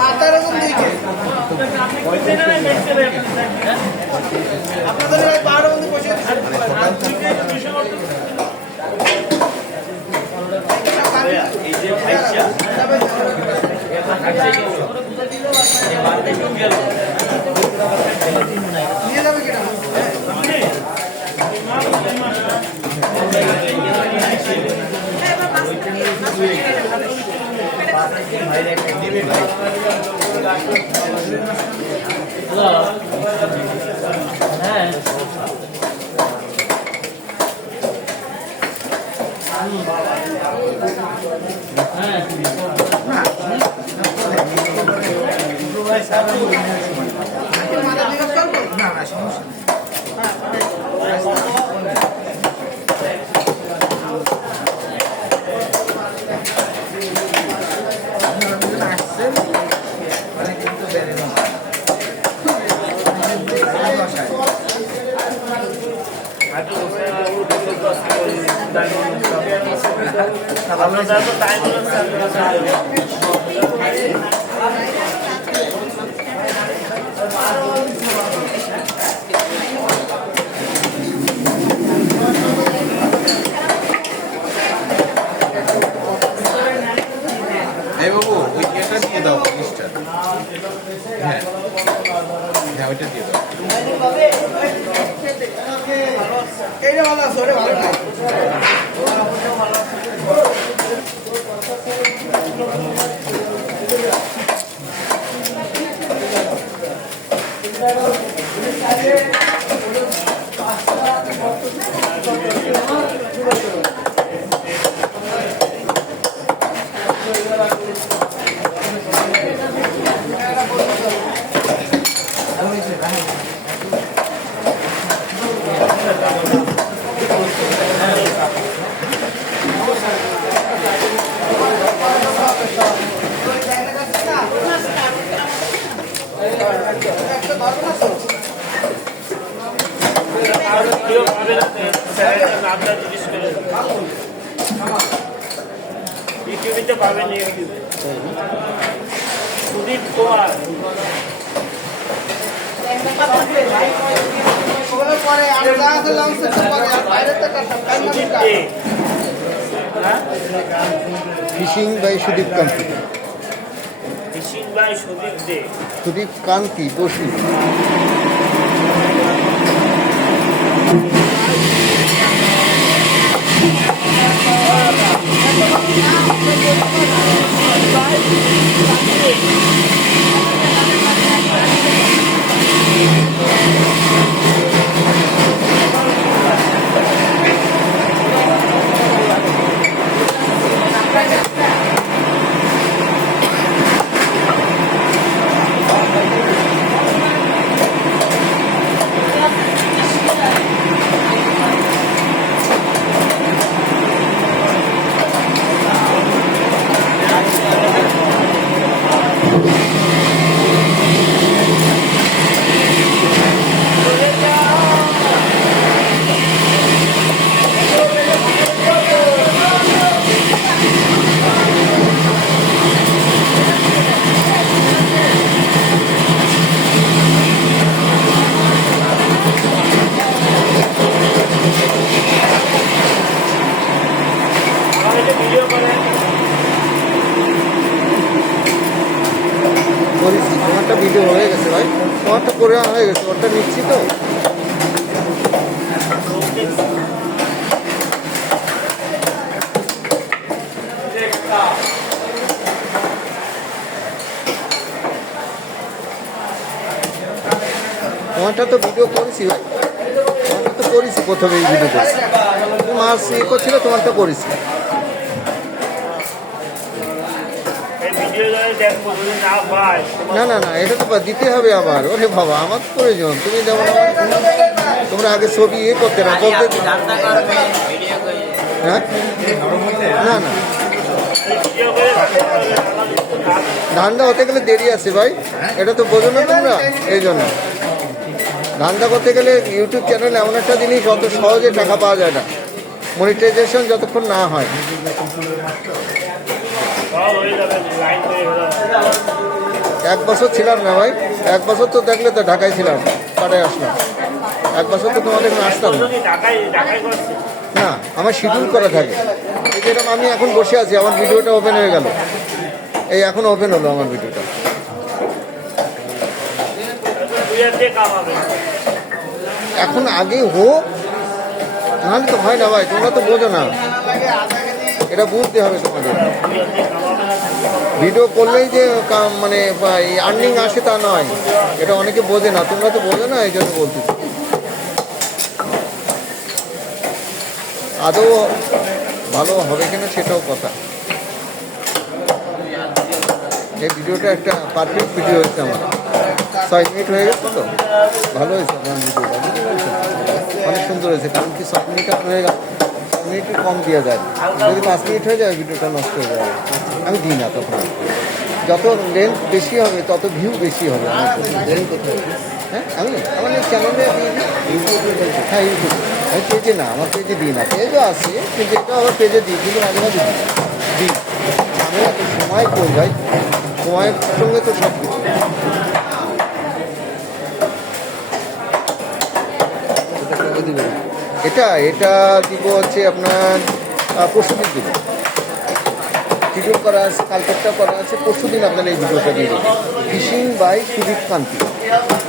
মাথা রকম দিকে আপনাদের 12 বন্ধু বসে নিয়ে যাবে কিনা বাবু ওই এটা দিয়ে দাও জিনিসটা হ্যাঁ হ্যাঁ ওইটা দিয়ে দাও এইটা ভালো আছে ওরে ভালো না ইউটিউবে পাবেন Sudip Kumar fishing by Sudip Kanti fishing by Sudip De Sudip Kanti Basu তোমারটা ভিডিও হয়ে গেছে ভাই, তোমারটা করে হয়ে গেছে, ওটা নিচ্ছি তো। তোমারটা তো ভিডিও করেছি ভাই, তোমারটা তো করেছি প্রথমে, এই ভিডিও করেছি, তুমি মাছ ইয়ে করছিল, তোমারটা করেছি। না না না, এটা তো দিতে হবে আবার। ওরে বাবা, আমার প্রয়োজন, তুমি যেমন তোমরা আগে ছবি ইয়ে করতে না বলতে। হ্যাঁ না না ধান্দা হতে গেলে দেরি আছে ভাই, এটা তো বোঝো না তোমরা, এই জন্য ধান্দা করতে গেলে ইউটিউব চ্যানেল এমন একটা জিনিস, অত সহজে টাকা পাওয়া যায় না মনিটাইজেশন যতক্ষণ না হয়। সব হয়ে যাবে, লাইন হয়ে যাবে। 1 বছর ছিলাম না ভাই, 1 বছর তো দেখলে তো ঢাকায় ছিলাম, কাটায় আসলাম। 1 বছর তো তোমাদের এখানে আসতাম না। ঢাকায় করছে। না, আমার শিডিউল করা থাকে। এই যেরকম আমি এখন বসে আছি, আমার ভিডিওটা ওপেন হয়ে গেল, এই এখন ওপেন হলো আমার ভিডিওটা। দুই হাত দিয়ে কামাবে। এখন আগে হোক, নাহলে তো হয় না ভাই, তোমরা তো বোঝো না, এটা বুঝতে হবে তোমাদের। দুই হাত দিয়ে কামাবে না। ভিডিও করলেই যে মানে আর্নিং আসে তা নয়, এটা অনেকে বোঝে না, তোমরা তো বোঝো না, এই জন্য বলতেছি। আদৌ ভালো হবে কিনা সেটাও কথা। এই ভিডিওটা একটা পারফেক্ট ভিডিও হয়েছে আমার, 6 মিনিট হয়ে গেছে তো, ভালো হয়েছে আমার ভিডিওটা, বুঝতে পেরেছো? অনেক সুন্দর হয়েছে, কারণ কি 6 মিনিট হয়ে গেল, 6 মিনিট কম দেওয়া যায়, যদি 5 মিনিট হয়ে যায় ভিডিওটা নষ্ট হয়ে যাবে। আমি দিই না তখন, যত লেন্থ বেশি হবে তত ভিউ বেশি হবে। হ্যাঁ, আমি আমার চ্যানেলে হ্যাঁ ইউটিউব, আমি পেজে না, আমার পেজে দিই না, পেজও আছে কিন্তু এটা আমার পেজে দিই, কিন্তু মাঝে মাঝে দিই। আমি এত সময় করি ভাই, সময়ের সঙ্গে তো সব কিছু। এটা দিব হচ্ছে আপনার পরশুদিন দিব, শিডিউল করা আছে, কালকেরটা করা আছে, পরশুদিন আপনার এই ভিডিওটা দিয়ে দেবো। Fishing by Sudip Kanti,